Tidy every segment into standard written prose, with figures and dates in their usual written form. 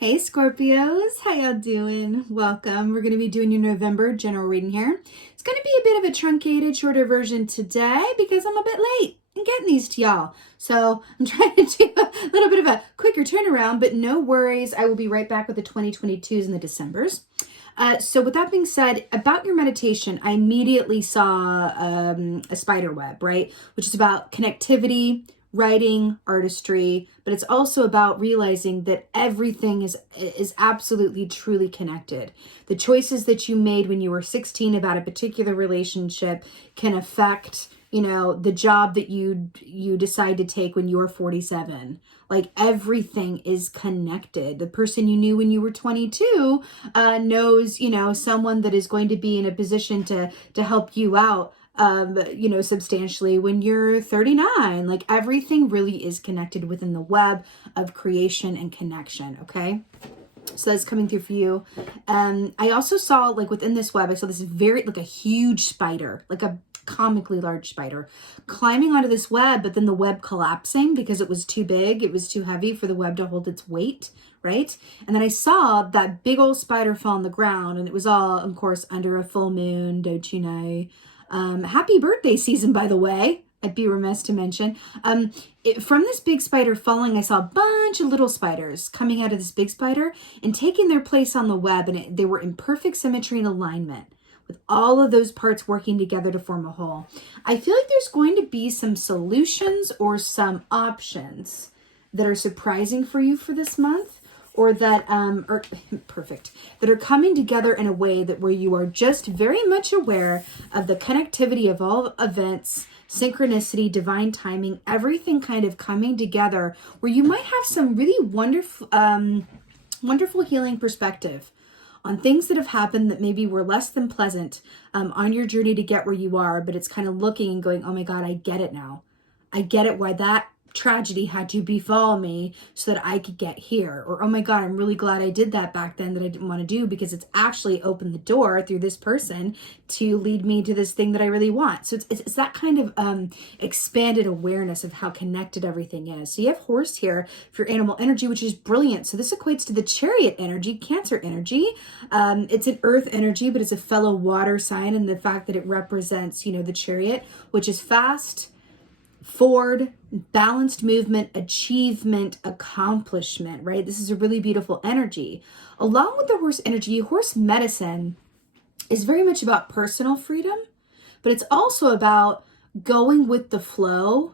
Hey Scorpios, how y'all doing? Welcome. We're going to be doing your November general reading here. It's going to be a bit of a truncated, shorter version today because I'm a bit late in getting these to y'all. So I'm trying to do a little bit of a quicker turnaround, but no worries. I will be right back with the 2022s and the Decembers. So with that being said, about your meditation, I immediately saw a spider web, right? Which is about connectivity, writing, artistry, but it's also about realizing that everything is absolutely truly connected. The choices that you made when you were 16 about a particular relationship can affect, the job that you decide to take when you're 47. Like everything is connected. The person you knew when you were 22 knows, someone that is going to be in a position to help you out substantially when you're 39. Like everything really is connected within the web of creation and connection. Okay. So that's coming through for you. I also saw like within this web, I saw this like a huge spider, like a comically large spider climbing onto this web, but then the web collapsing because it was too big. It was too heavy for the web to hold its weight. Right. And then I saw that big old spider fall on the ground, and it was all, of course, under a full moon, don't you know? Happy birthday season, by the way. I'd be remiss to mention. From this big spider falling, I saw a bunch of little spiders coming out of this big spider and taking their place on the web, and they were in perfect symmetry and alignment with all of those parts working together to form a whole. I feel like there's going to be some solutions or some options that are surprising for you for this month, or that are perfect, that are coming together in a way that where you are just very much aware of the connectivity of all events, synchronicity, divine timing, everything kind of coming together, where you might have some really wonderful healing perspective on things that have happened that maybe were less than pleasant on your journey to get where you are, but it's kind of looking and going, oh my God, I get it now. I get it why that tragedy had to befall me so that I could get here. Or, oh my God, I'm really glad I did that back then that I didn't want to do, because it's actually opened the door through this person to lead me to this thing that I really want. So it's that kind of expanded awareness of how connected everything is. So you have horse here for your animal energy, which is brilliant. So this equates to the Chariot energy, Cancer energy. It's an earth energy, but it's a fellow water sign. And the fact that it represents, the Chariot, which is fast, forward, balanced movement, achievement, accomplishment, right? This is a really beautiful energy. Along with the horse energy, horse medicine is very much about personal freedom, but it's also about going with the flow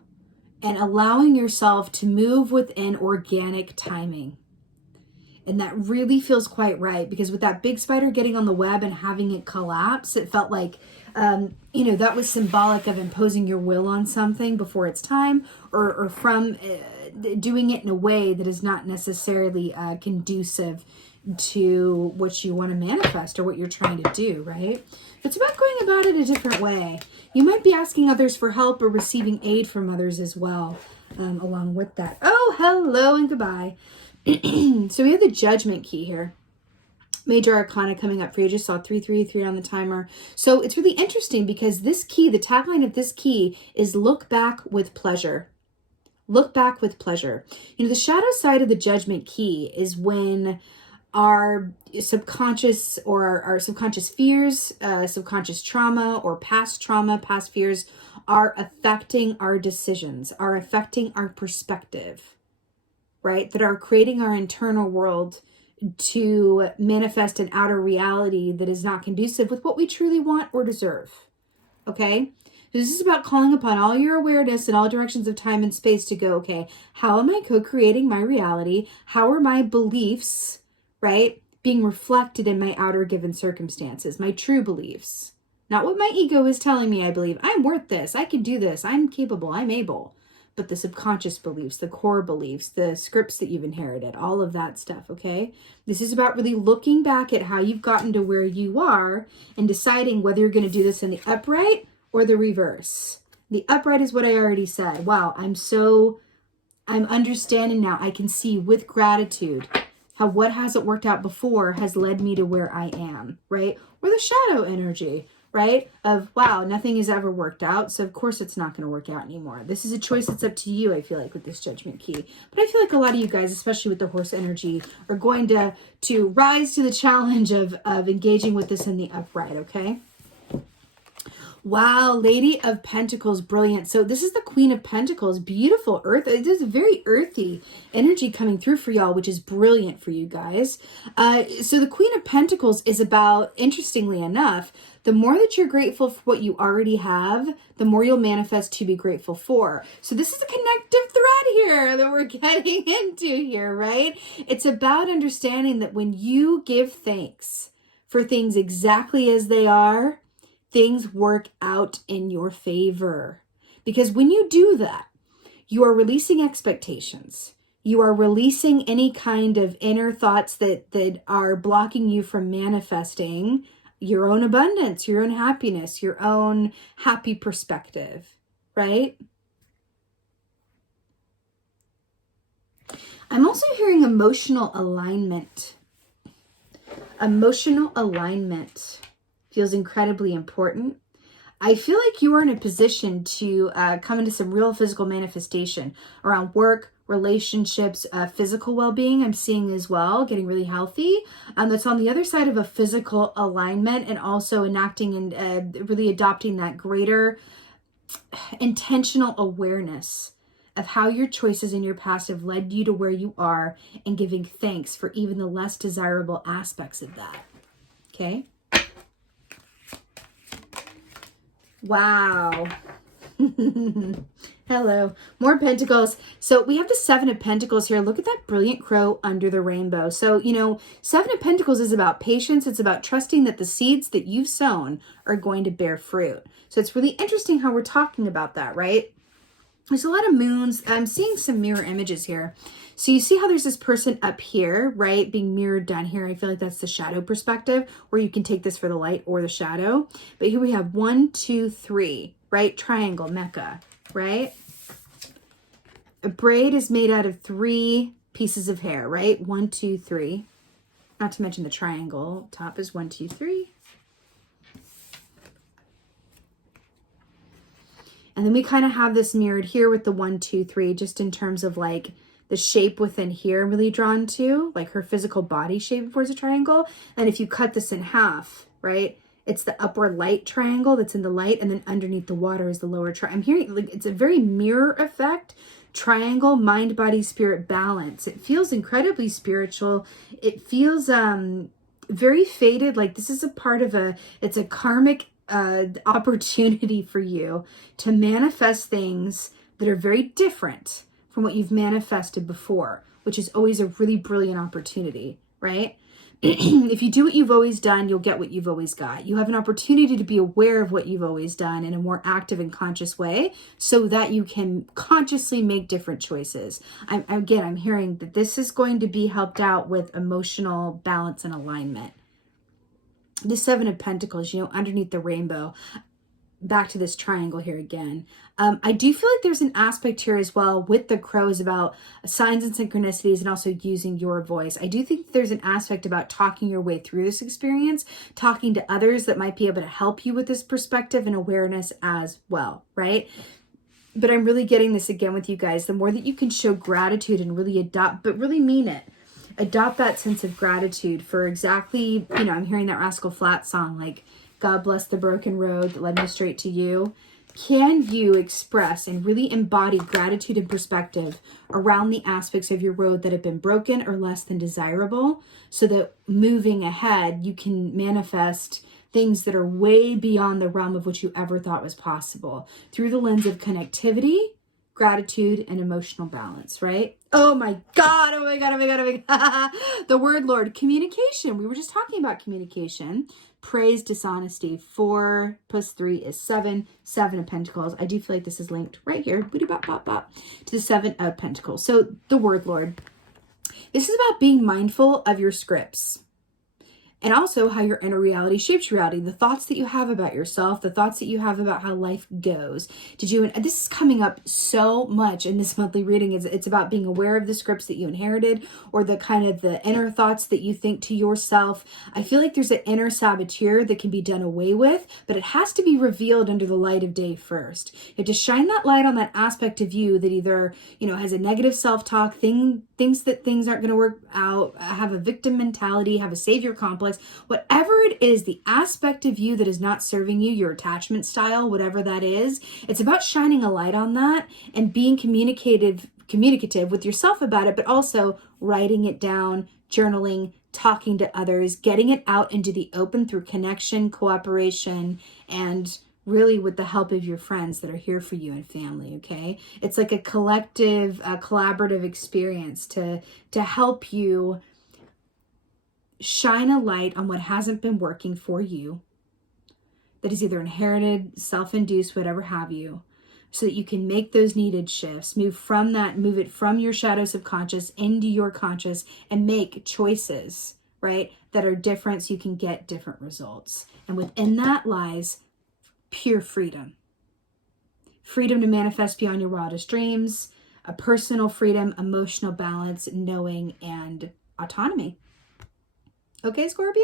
and allowing yourself to move within organic timing. And that really feels quite right, because with that big spider getting on the web and having it collapse, it felt like, that was symbolic of imposing your will on something before it's time, or from doing it in a way that is not necessarily conducive to what you want to manifest or what you're trying to do, right? It's about going about it a different way. You might be asking others for help or receiving aid from others as well, along with that. Oh, hello and goodbye. So we have the Judgment key here. Major Arcana coming up for you. Just saw 333 on the timer. So it's really interesting because this key, the tagline of this key is look back with pleasure. Look back with pleasure. The shadow side of the Judgment key is when our subconscious or our subconscious fears, subconscious trauma or past fears are affecting our decisions, are affecting our perspective, right? That are creating our internal world to manifest an outer reality that is not conducive with what we truly want or deserve. Okay? This is about calling upon all your awareness in all directions of time and space to go, okay, how am I co-creating my reality? How are my beliefs, right, being reflected in my outer given circumstances, my true beliefs? Not what my ego is telling me I believe. I'm worth this. I can do this. I'm capable. I'm able. But the subconscious beliefs, the core beliefs, the scripts that you've inherited, all of that stuff, okay? This is about really looking back at how you've gotten to where you are and deciding whether you're going to do this in the upright or the reverse. The upright is what I already said. Wow, I'm understanding now. I can see with gratitude how what hasn't worked out before has led me to where I am, right? Or the shadow energy, right? Of, wow, nothing has ever worked out, so of course it's not going to work out anymore. This is a choice that's up to you, I feel like, with this Judgment key. But I feel like a lot of you guys, especially with the horse energy, are going to rise to the challenge of engaging with this in the upright, okay? Wow, Lady of Pentacles, brilliant. So this is the Queen of Pentacles, beautiful earth. It is a very earthy energy coming through for y'all, which is brilliant for you guys. So the Queen of Pentacles is about, interestingly enough, the more that you're grateful for what you already have, the more you'll manifest to be grateful for. So this is a connective thread here that we're getting into here, right? It's about understanding that when you give thanks for things exactly as they are, things work out in your favor. Because when you do that, you are releasing expectations. You are releasing any kind of inner thoughts that are blocking you from manifesting your own abundance, your own happiness, your own happy perspective, right? I'm also hearing emotional alignment. Emotional alignment feels incredibly important. I feel like you are in a position to come into some real physical manifestation around work, relationships, physical well-being. I'm seeing as well, getting really healthy. That's on the other side of a physical alignment, and also enacting and really adopting that greater intentional awareness of how your choices in your past have led you to where you are, and giving thanks for even the less desirable aspects of that. Okay? Wow. Hello. More pentacles. So we have the Seven of Pentacles here. Look at that brilliant crow under the rainbow. So, you know, Seven of Pentacles is about patience. It's about trusting that the seeds that you've sown are going to bear fruit. So it's really interesting how we're talking about that, right? There's a lot of moons. I'm seeing some mirror images here. So you see how there's this person up here, right, being mirrored down here. I feel like that's the shadow perspective, where you can take this for the light or the shadow. But here we have 1, 2, 3, right? Triangle, Mecca, right? A braid is made out of 3 pieces of hair, right? 1, 2, 3. Not to mention the triangle. Top is 1, 2, 3. And then we kind of have this mirrored here with the 1, 2, 3, just in terms of like the shape within here really drawn to, like her physical body shape towards a triangle. And if you cut this in half, right, it's the upper light triangle that's in the light, and then underneath the water is the lower triangle. I'm hearing like it's a very mirror effect, triangle, mind, body, spirit balance. It feels incredibly spiritual. It feels very fated, like this is a part of it's a karmic opportunity for you to manifest things that are very different from what you've manifested before, which is always a really brilliant opportunity, right? If you do what you've always done, you'll get what you've always got. You have an opportunity to be aware of what you've always done in a more active and conscious way, so that you can consciously make different choices. I'm hearing that this is going to be helped out with emotional balance and alignment. The Seven of Pentacles, you know, underneath the rainbow. Back to this triangle here again. I do feel like there's an aspect here as well with the crows about signs and synchronicities, and also using your voice. I do think there's an aspect about talking your way through this experience, talking to others that might be able to help you with this perspective and awareness as well, right? But I'm really getting this again with you guys. The more that you can show gratitude and really adopt, but really mean it. Adopt that sense of gratitude for exactly, you know, I'm hearing that Rascal Flatts song, like, God bless the broken road that led me straight to you. Can you express and really embody gratitude and perspective around the aspects of your road that have been broken or less than desirable, so that moving ahead, you can manifest things that are way beyond the realm of what you ever thought was possible through the lens of connectivity, gratitude, and emotional balance, right? Oh my God, oh my God, oh my God, oh my God. The word Lord, communication. We were just talking about communication. Praise, dishonesty. 4 plus 3 is 7. 7 of Pentacles. I do feel like this is linked right here, booty bop bop bop, to the 7 of Pentacles. So the word Lord. This is about being mindful of your scripts. and also how your inner reality shapes reality. The thoughts that you have about yourself, the thoughts that you have about how life goes. This is coming up so much in this monthly reading. It's about being aware of the scripts that you inherited, or the kind of the inner thoughts that you think to yourself. I feel like there's an inner saboteur that can be done away with, but it has to be revealed under the light of day first. You have to shine that light on that aspect of you that either, has a negative self-talk, thinks that things aren't going to work out, have a victim mentality, have a savior complex. Whatever it is, the aspect of you that is not serving you, your attachment style, whatever that is, it's about shining a light on that and being communicative with yourself about it, but also writing it down, journaling, talking to others, getting it out into the open through connection, cooperation, and really with the help of your friends that are here for you and family, okay? It's like a collective, collaborative experience to help you shine a light on what hasn't been working for you, that is either inherited, self-induced, whatever have you, so that you can make those needed shifts, move it from your shadow subconscious into your conscious, and make choices, right, that are different so you can get different results. And within that lies pure freedom. Freedom to manifest beyond your wildest dreams, a personal freedom, emotional balance, knowing, and autonomy. Okay, Scorpio?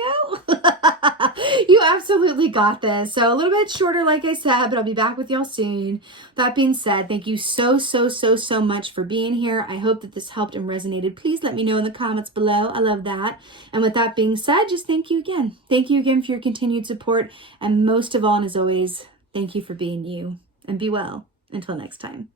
You absolutely got this. So a little bit shorter, like I said, but I'll be back with y'all soon. That being said, thank you so much for being here. I hope that this helped and resonated. Please let me know in the comments below. I love that. And with that being said, just thank you again. Thank you again for your continued support. And most of all, and as always, thank you for being you. And be well. Until next time.